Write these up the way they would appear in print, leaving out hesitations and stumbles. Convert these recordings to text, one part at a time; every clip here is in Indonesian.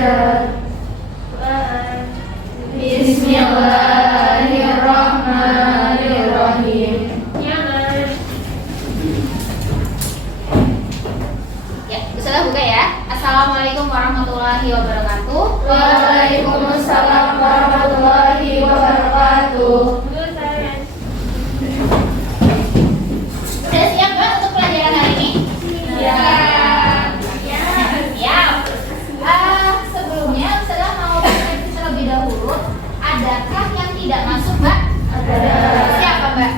Bismillahirrahmanirrahim. Ya, sudah buka ya. Assalamualaikum warahmatullahi wabarakatuh. Waalaikumsalam warahmatullahi wabarakatuh. Sudah siap Mbak untuk pelajaran hari ini? Ya. Sebelumnya saya mau bertanya terlebih dahulu, adakah yang tidak masuk Mbak? Ada. Siapa Mbak?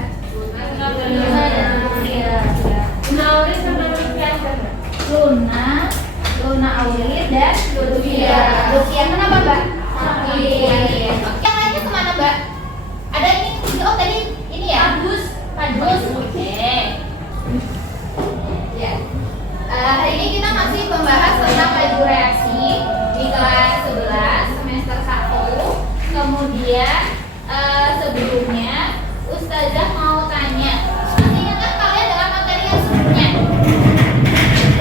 Luna Aulia dan Lutfia. Lutfia kenapa Mbak? Sakit. Yang lainnya kemana Mbak? Ada ini? Oh tadi ini ya? Padus. Oke. Ya. Hari ini kita masih membahas tentang laju reaksi di kelas 11 semester 1. Kemudian sebelumnya Ustazah mau tanya, masih ingat kalian dengan materi yang sebelumnya?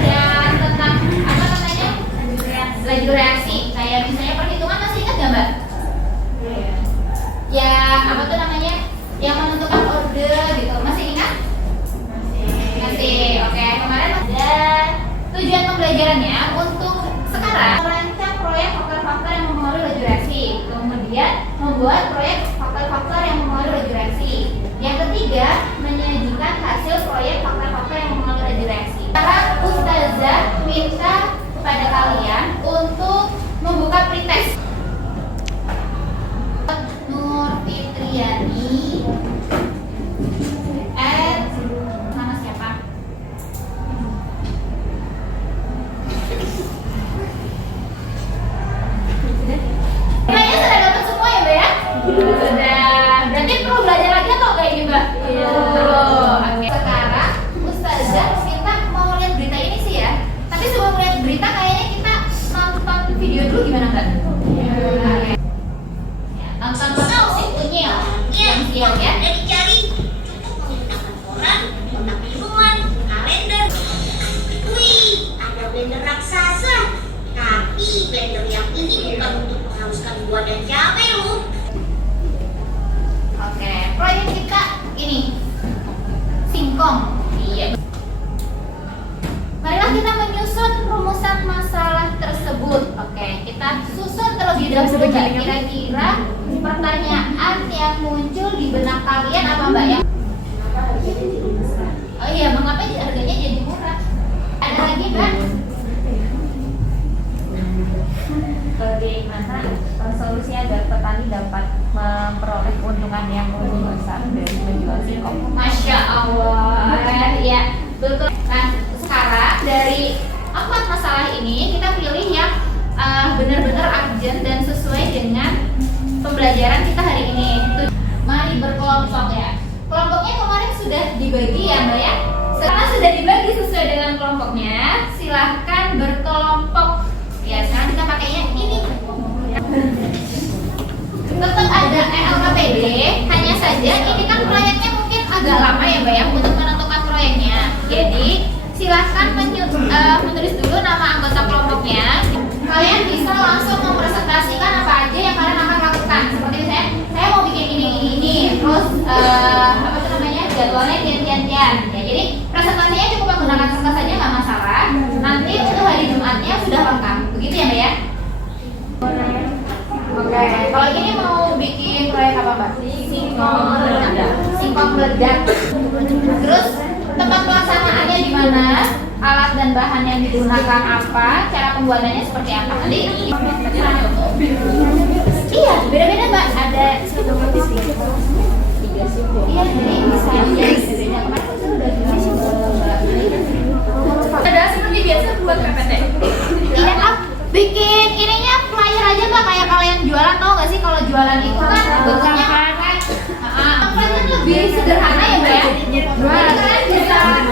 Yang tentang apa namanya? Laju reaksi. Kayak misalnya perhitungan, masih ingat nggak Mbak? Yang apa tuh namanya? Yang menentukan order gitu. Masih ingat? Masih. Oke, kemarin ada tujuan pembelajarannya untuk sekarang merancang proyek faktor-faktor yang mempengaruhi laju reaksi. Kemudian membuat proyek faktor-faktor yang mempengaruhi laju reaksi. Yang ketiga, menyajikan hasil proyek faktor-faktor yang mempengaruhi laju reaksi. Sekarang Ustazah minta kepada kalian untuk membuka pretest. Nur Fitriani nama siapa? Kayaknya sudah dapat semua ya Mbak ya? Sudah. Berarti perlu belajar lagi atau enggak ini Mbak? Iya. Oke. Sekarang Ustazah minta mau lihat berita ini sih ya. Tapi sebelum lihat berita kayaknya kita nonton video dulu gimana Mbak? Oke. Ya, nonton si Unyil yang siang ya. Ada dicari, cukup menggunakan koran, kotak minuman, kalender. Wih, ada blender raksasa. Tapi blender yang ini bukan untuk menghaluskan buah dan cabai loh. Oke, proyek kita ini singkong. Iya. Marilah kita menyusun rumusan masalah tersebut. Oke, kita susun terlebih dahulu Mbak. Kira-kira pertanyaan yang muncul di benak kalian apa Mbak ya? Oh iya, mengapa harganya jadi murah? Ada lagi Mbak? Bagaimana solusi agar petani dapat memperoleh keuntungan yang lebih besar dari menjual singkong? Masya Allah. Ya, betul. Nah, sekarang dari 4 masalah ini kita pilih yang benar-benar urgent dan sesuai dengan pembelajaran kita hari ini. Mari berkelompok ya. Kelompoknya kemarin sudah dibagi ya Mbak ya. Sekarang sudah dibagi sesuai dengan kelompoknya. Silahkan berkelompok. Ya, sekarang kita pakainya ini. Tetap ada LKPD, hanya saja ini kan proyeknya mungkin agak lama ya Mbak ya untuk menentukan proyeknya. Jadi silahkan menulis dulu nama anggota kelompoknya. Kalian bisa langsung mempresentasikan apa aja yang kalian akan lakukan. Seperti saya mau bikin ini, terus apa tuh namanya, jadwalnya tian. Ya, jadi presentasinya cukup menggunakan kertas saja nggak masalah. Nanti untuk hari Jumatnya sudah lengkap. Begitu ya Mbak ya? Oke, kalau gini mau bikin proyek apa Mbak? Singkong meledak. Terus tempat pelaksanaannya di mana? Alat dan bahan yang digunakan apa? Cara pembuatannya seperti apa? Nanti iya, beda-beda Mbak. Ada iya, jadi bisa beda-beda. Kemarin saya udah bilang Ada seperti biasa buat PPT. iya, bikin ininya flyer aja Mbak, kayak kalian jualan, tau gak sih kalau jualan itu kan bentuknya kan lebih sederhana ya Mbak ya. Jadi kalian bisa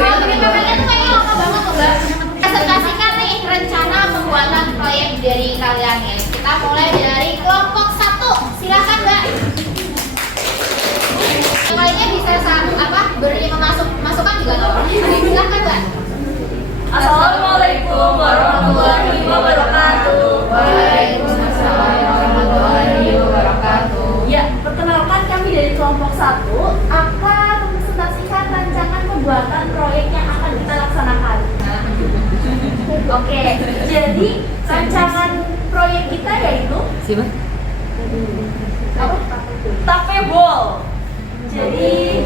kalau bikin PPT itu kayaknya lama banget loh Mbak. Presentasikan nih rencana pembuatan proyek dari kalian ya. Kita mulai dari kelompok 1. Silakan Mbak. Yang lainnya bisa beri masukan juga loh. Silakan Mbak. Assalamualaikum warahmatullahi wabarakatuh. Jadi rancangan proyek kita yaitu Siapa? apa? Tapebol. Jadi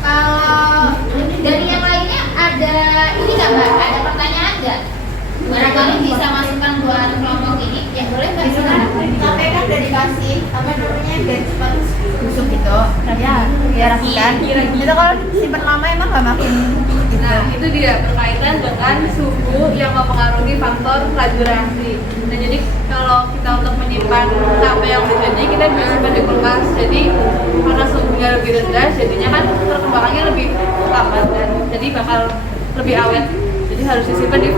Kalau dari yang lainnya ada ini nggak mbak? Ada pertanyaan nggak? Barangkali bisa masukkan buat kelompok ini. Ya boleh mbak. Sampai kan udah dikasih apa namanya benchmark Busuk gitu. ya rapikan. Itu kalau simpan lama emang nggak makin Nah, itu dia berkaitan dengan suhu yang mempengaruhi faktor laju reaksi. Nah, jadi kalau kita untuk menyimpan sampai yang lebih jadi, kita bisa simpan di kulkas. Jadi karena suhunya lebih rendah, jadinya kan perkembangannya lebih lambat dan jadi bakal lebih awet. Jadi harus disimpan di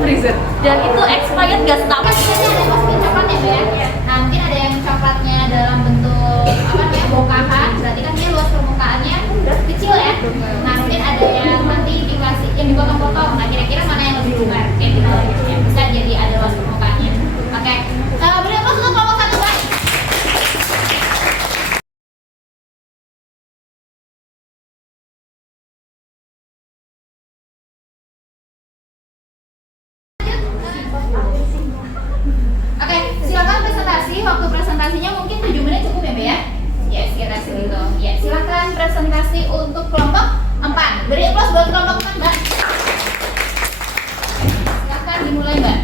freezer. dan itu expired gas Apa sih tadi ada masukin coklat ya mbak ya? Nah mungkin ada yang coklatnya dalam bentuk apa namanya bokahan. Berarti kan dia luas permukaannya kecil ya. Nah mungkin ada yang nanti dikasih yang dipotong-potong. Nah kira-kira mana yang lebih lumer? Kayak gitu ya. Bisa jadi ada luas permukaannya. Oke. Beri aplaus untuk kelompok satu mbak. Oke, silakan presentasi. Waktu presentasinya mungkin 7 menit cukup ya, Mbak ya? Ya, kira segitu. Ya, silakan presentasi untuk kelompok 4. Beri aplaus buat kelompok 4, Mbak. Silakan dimulai, Mbak.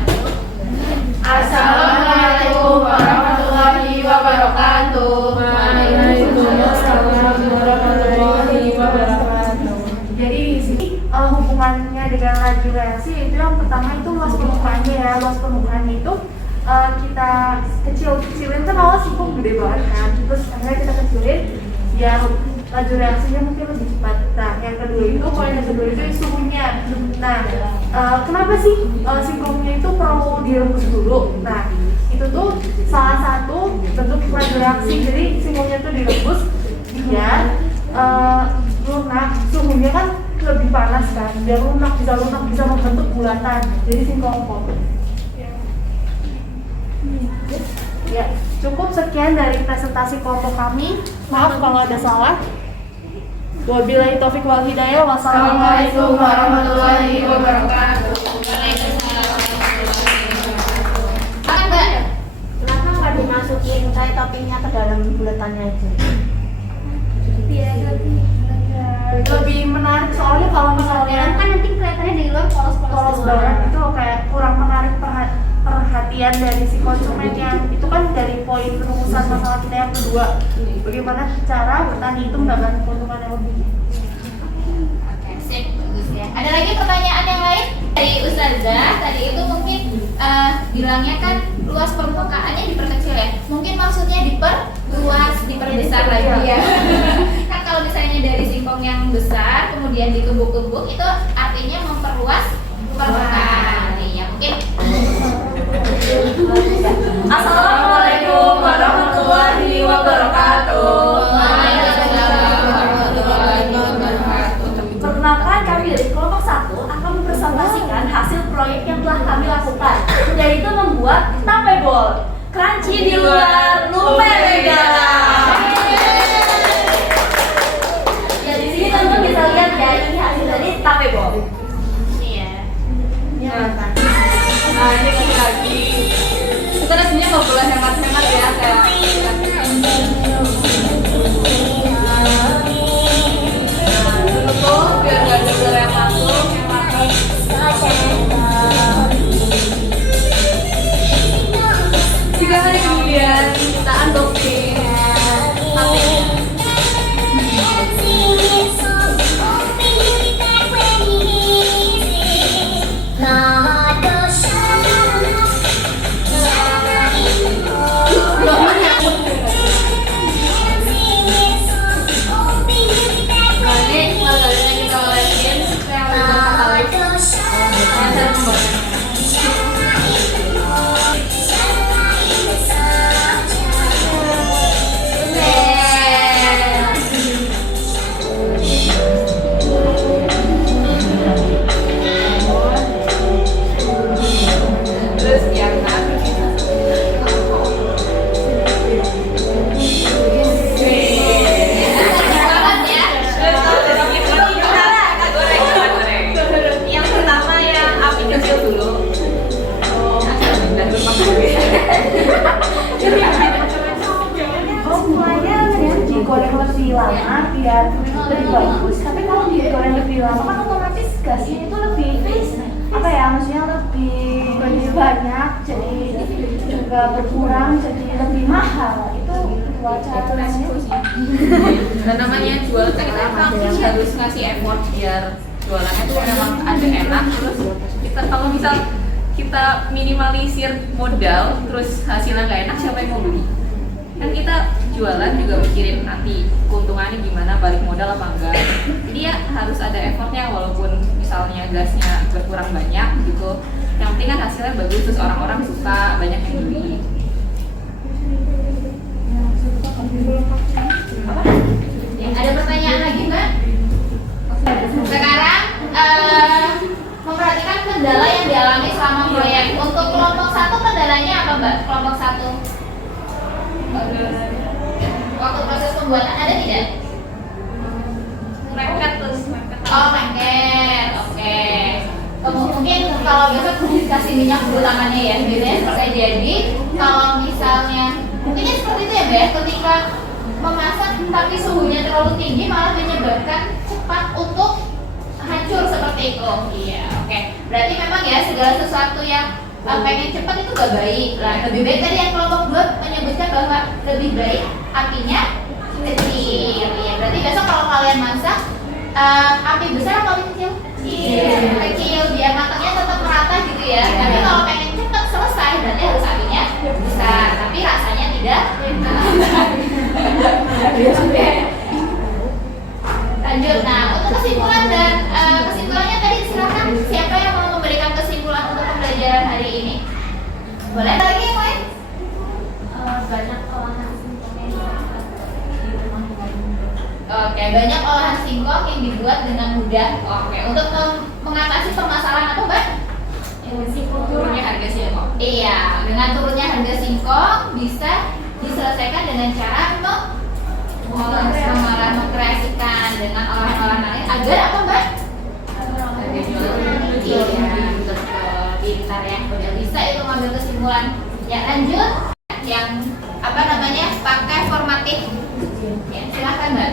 Assalamualaikum warahmatullahi wabarakatuh. Waalaikumsalam warahmatullahi wabarakatuh. Jadi di sini hubungannya dengan laju reaksi itu yang pertama itu luas permukaannya ya. Luas permukaannya itu kita kecilin kan awal singkong gede banget kan, terus akhirnya kita kecilin biar laju reaksinya mungkin lebih cepat. Nah yang kedua itu poin yang kedua itu suhunya. Nah kenapa sih singkongnya itu perlu direbus dulu? Nah itu tuh salah satu bentuk laju reaksi. Jadi singkongnya tuh direbus biar lunak, suhunya kan lebih panas kan, biar lunak bisa membentuk bulatan, jadi singkong pop. Ya, cukup sekian dari presentasi kelompok kami. Maaf kalau ada salah. Wabillahi taufik wal hidayah. Wassalamualaikum warahmatullahi wabarakatuh. Silakan, Mbak. Kenapa nggak dimasukin kayak toppingnya ke dalam bulatannya aja? Lebih menarik soalnya kalau misalnya Kan nanti kelihatannya dari luar polos banget itu kayak kurang menarik perhatian dari si konsumen yang itu kan dari poin rumusan masalah kita yang kedua. Bagaimana cara petani itu mendapatkan keuntungan yang lebih. Oke, sip, bagus ya. Ada lagi pertanyaan yang lain? Dari Ustazah, tadi itu mungkin bilangnya kan luas permukaannya diperkecil ya. Mungkin maksudnya diperluas, diperbesar lagi ya. Kan kalau misalnya dari singkong yang besar kemudian ditumbuk-tumbuk itu artinya memperluas permukaan. Ya, mungkin Assalamualaikum warahmatullahi wabarakatuh. Perkenalkan, kami dari kelompok 1 akan mempresentasikan hasil proyek yang telah kami lakukan, yaitu membuat tapebol crunchy di luar, lumer di dalam. Ya di sini teman-teman bisa lihat ya, ini hasil dari tapebol. Nah, ini lagi kita rasanya nggak boleh hemat-hemat ya, kayak tutup biar nggak ada udara yang masuk, hemat. 3 hari kemudian kita unboxing. lama kan otomatis gasnya itu lebih apa ya, maksudnya lebih banyak, jadi juga berkurang, jadi lebih mahal. Itu dua caranya. Dan namanya jualan kan kita memang harus ngasih effort biar jualannya tuh memang ada enak. Terus kita kalau misal kita minimalisir modal terus hasilnya nggak enak, siapa yang mau beli? Kan kita jualan juga mikirin nanti keuntungannya gimana, balik modal apa enggak. Jadi ya harus ada effortnya walaupun misalnya gasnya berkurang banyak gitu. Yang penting kan hasilnya bagus, terus orang-orang suka, banyak yang beli. Ya, ada pertanyaan lagi Mbak? Sekarang memperhatikan kendala yang dialami selama proyek. Untuk kelompok 1 kendalanya apa Mbak? Kelompok 1 waktu proses pembuatan ada tidak? Lengket terus lengket. Oh lengket, oke. Mungkin kalau biasa perlu dikasih minyak dulu tangannya ya, biasanya seperti jadi. Kalau misalnya mungkinnya seperti itu ya Mbak, ketika memasak tapi suhunya terlalu tinggi malah menyebabkan cepat untuk hancur seperti itu. Iya, oke. Berarti memang ya segala sesuatu yang pengen cepat itu gak baik. Nah, lebih baik tadi yang kelompok 2 menyebutkan bahwa lebih baik apinya kecil. Ya, berarti besok kalau kalian masak api besar atau api kecil? Kecil biar matangnya tetap merata gitu ya. Tapi kalau pengen cepat selesai berarti harus apinya besar, tapi rasanya tidak. Oke. Lanjut. Nah, untuk kesimpulan dan kesimpulannya tadi silakan siapa yang mau memberikan kesimpulan untuk pembelajaran hari ini? Boleh lagi yang lain? Banyak olahan singkong yang dibuat di rumah. Oke, banyak olahan singkong yang dibuat dengan mudah. Oke, untuk mengatasi permasalahan apa Mbak? Turunnya harga singkong. Iya, dengan turunnya harga singkong bisa diselesaikan dengan cara mengkreasikan dengan olahan-olahan lain agar apa Mbak? Harga jualan Iya, betul, pintar ya. Udah bisa itu ngambil kesimpulan. Ya lanjut, yang apa namanya pakai formatif. Ya silakan Mbak.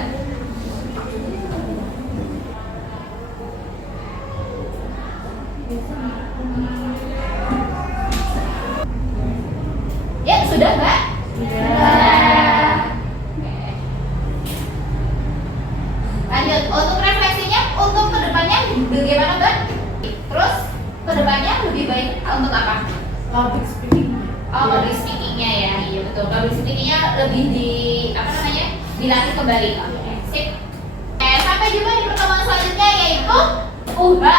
Ya sudah Mbak. Lanjut, untuk refleksinya untuk kedepannya bagaimana Mbak? Terus kedepannya lebih baik untuk apa? Public speaking. Oh, public speakingnya ya, iya betul. Public speakingnya lebih di apa namanya dilatih kembali. Oke, sip. Sampai jumpa di pertemuan selanjutnya yaitu UHA